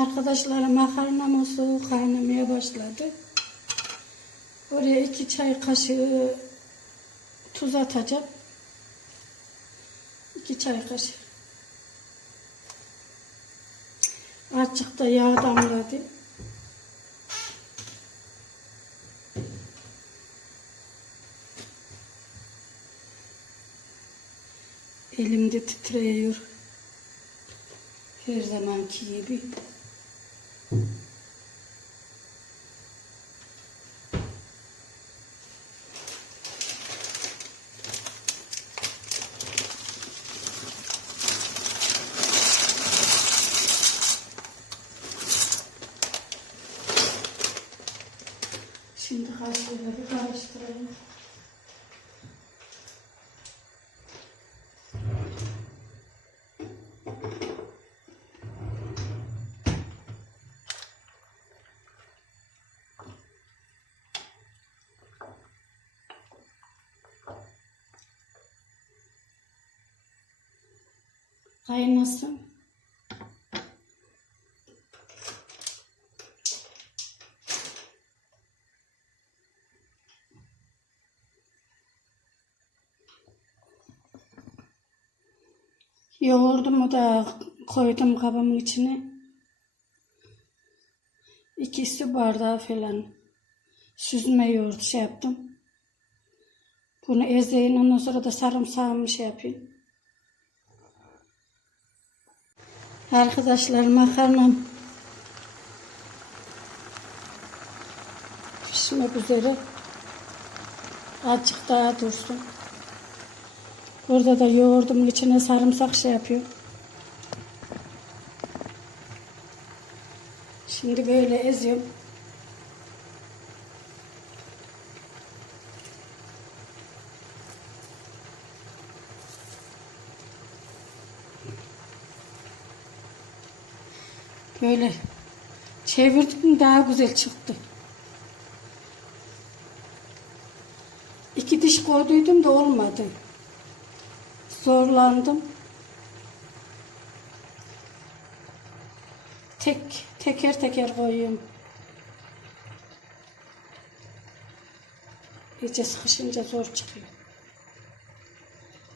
Arkadaşlar makarnam su kaynamaya başladı. Oraya iki çay kaşığı tuz atacağım. İki çay kaşığı. Azıcık da yağ damladı. Elimde titriyor. Her zamanki gibi. Şimdi kaşığıyla bir karıştırayım. Kaynasın. Yoğurdumu da koydum kabımın içine. İki su bardağı falan süzme yoğurt şey yaptım. Bunu ezeyin ondan sonra da sarımsağımı şey yapayım. Arkadaşlar makarnam pişmek üzere. Azıcık daha dursun. Burada da yoğurdumun içine sarımsak şey yapıyor. Şimdi böyle eziyorum. Böyle çevirdim daha güzel çıktı. İki diş koyduydum da olmadı. Zorlandım. Tek teker teker koyuyorum. İyice sıkışınca zor çıkıyor.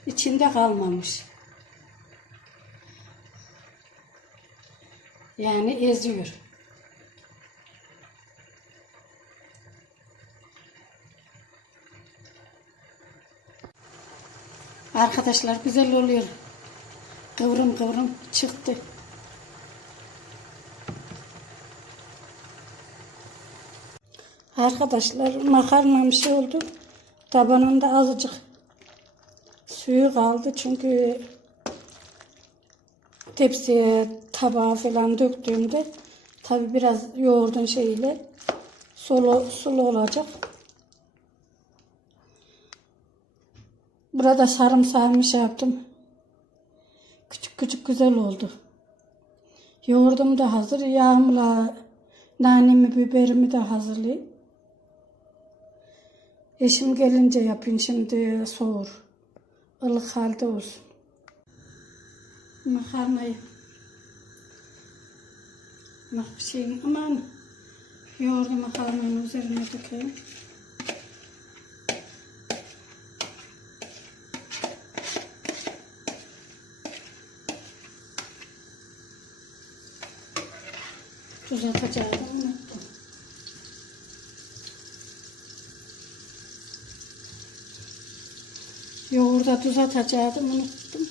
İçinde kalmamış. Yani eziyor. Arkadaşlar güzel oluyor. Kıvrım kıvrım çıktı. Arkadaşlar makarnam şey oldu. Tabanında azıcık suyu kaldı çünkü tepsiye tabağa falan döktüğümde tabi biraz yoğurdun şeyiyle sulu, sulu olacak. Burada sarımsağımı şey yaptım. Küçük küçük güzel oldu. Yoğurdum da hazır. Yağımla nanemi, biberimi de hazırlayayım. Eşim gelince yapayım şimdi soğur. Ilık halde olsun. Makarnayı. Bak aman yoğurdu makarnanın üzerine dökeyim. Tuz unuttum. Yoğurda tuz atacaktım unuttum.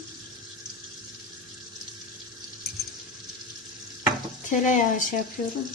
Tereyağı şey yapıyorum.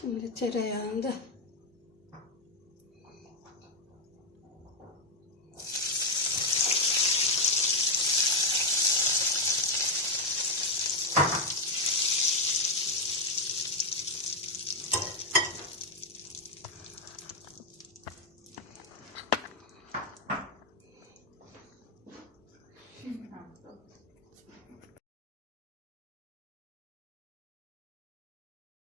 Şimdi tereyağında